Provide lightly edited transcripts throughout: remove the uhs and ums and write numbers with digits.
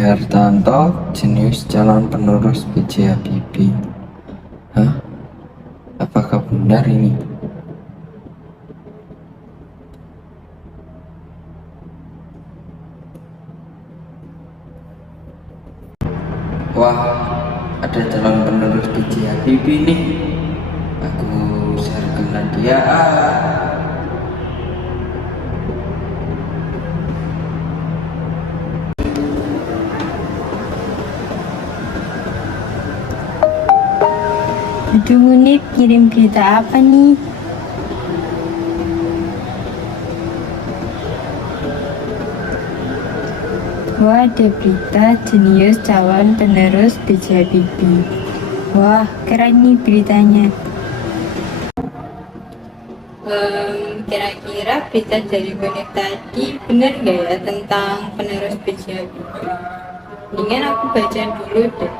Hartanto jenius calon penerus B.J. Habibie. Hah? Apakah benar ini? Wah, ada calon penerus B.J. Habibie nih. Aku share ke Nadia. Aduh Munif, kirim berita apa nih? Wah, ada berita jenius calon penerus B.J. Habibie. Wah, keren nih beritanya. Kira-kira berita dari Munif tadi bener gak ya tentang penerus B.J. Habibie? Mendingan aku baca dulu deh.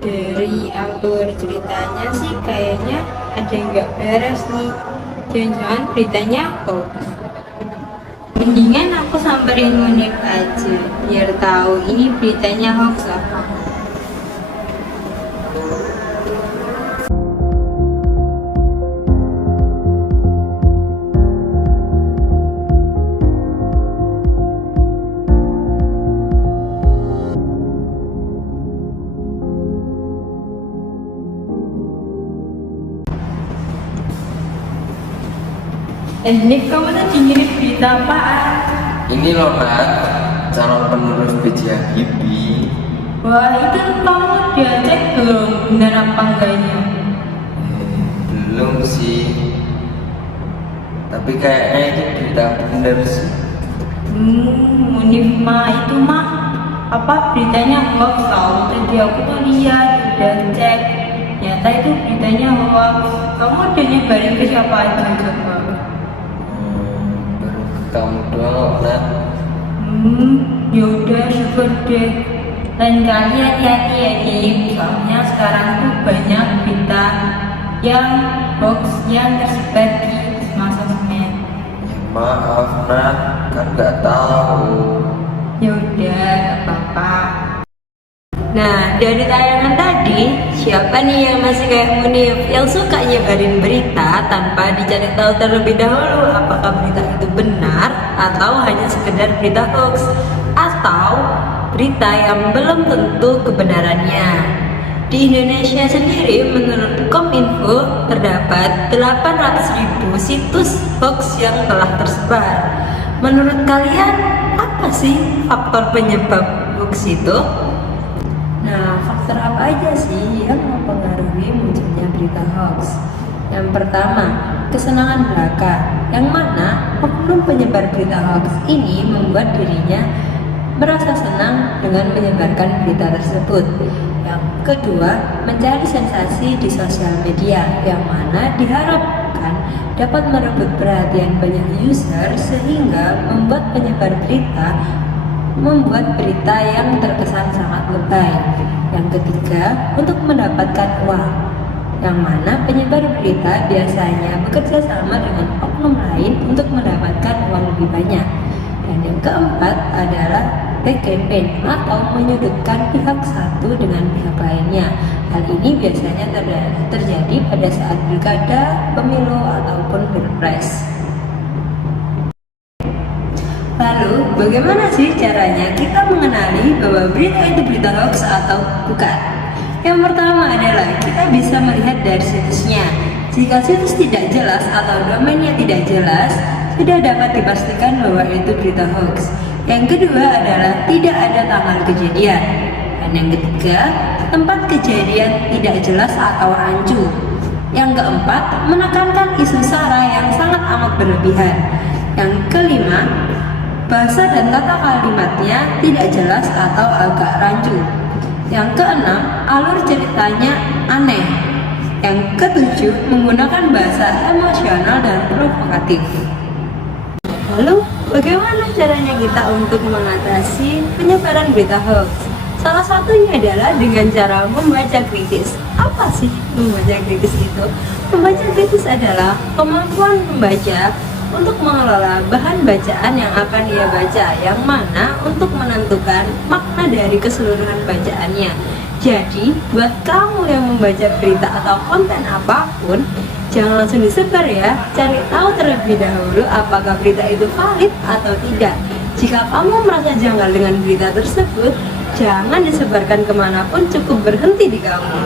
Dari alur ceritanya sih kayaknya ada yang nggak beres nih. Jangan-jangan beritanya hoax. Mendingan aku samperin Munif aja biar tahu ini beritanya hoax apa. Nif, kamu tadi ngirim berita apaan? Ini loh Nat, calon penerus B.J. Habibie. Wah, itu kamu udah cek belum benar apa enggaknya? Belum sih. Tapi kayaknya itu berita bener sih. Munif mah itu mah apa beritanya hoax tau. Tadi aku tuh lihat udah cek, ternyata itu beritanya hoax. Kamu udah nyebarin ke siapa aja coba? Baru ke kamu doang Nat. Yaudah syukur deh. Lain kali hati-hati ya Nif. Soalnya sekarang tuh banyak berita yang hoax yang tersebar di masa sosmed. Maaf Nat, kan nggak tahu. Yaudah, gak apa-apa. Nah, dari tayangan tadi, siapa nih yang masih kayak Munif yang suka nyebarin berita tanpa dicari tahu terlebih dahulu apakah berita itu benar atau hanya sekedar berita hoax atau berita yang belum tentu kebenarannya. Di Indonesia sendiri, menurut Kominfo, terdapat 800.000 situs hoax yang telah tersebar. Menurut kalian, apa sih faktor penyebab hoax itu? Nah, faktor apa aja sih yang mempengaruhi munculnya berita hoax? Yang pertama, kesenangan belaka, yang mana oknum penyebar berita hoax ini membuat dirinya merasa senang dengan menyebarkan berita tersebut. Yang kedua, mencari sensasi di sosial media, yang mana diharapkan dapat merebut perhatian banyak user sehingga membuat berita yang terkesan sangat lebay. Yang ketiga, untuk mendapatkan uang, yang mana penyebar berita biasanya bekerja sama dengan oknum lain untuk mendapatkan uang lebih banyak. Dan yang keempat adalah back campaign atau menyudutkan pihak satu dengan pihak lainnya. Hal ini biasanya terjadi pada saat pilkada, pemilu, ataupun pilpres. Lalu, bagaimana sih caranya kita mengenali bahwa berita itu berita hoax atau bukan? Yang pertama adalah kita bisa melihat dari situsnya. Jika situs tidak jelas atau domainnya tidak jelas, sudah dapat dipastikan bahwa itu berita hoax. Yang kedua adalah tidak ada tanggal kejadian. Dan yang ketiga, tempat kejadian tidak jelas atau rancu. Yang keempat, menekankan isu sara yang sangat amat berlebihan. Yang kelima, bahasa dan tata kalimatnya tidak jelas atau agak rancu. Yang keenam, alur ceritanya aneh. Yang ketujuh, menggunakan bahasa emosional dan provokatif. Lalu, bagaimana caranya kita untuk mengatasi penyebaran berita hoax? Salah satunya adalah dengan cara membaca kritis. Apa sih membaca kritis itu? Membaca kritis adalah kemampuan membaca untuk mengelola bahan bacaan yang akan ia baca, yang mana untuk menentukan makna dari keseluruhan bacaannya. Jadi, buat kamu yang membaca berita atau konten apapun, jangan langsung disebar ya. Cari tahu terlebih dahulu apakah berita itu valid atau tidak. Jika kamu merasa janggal dengan berita tersebut, jangan disebarkan kemanapun, cukup berhenti di kamu.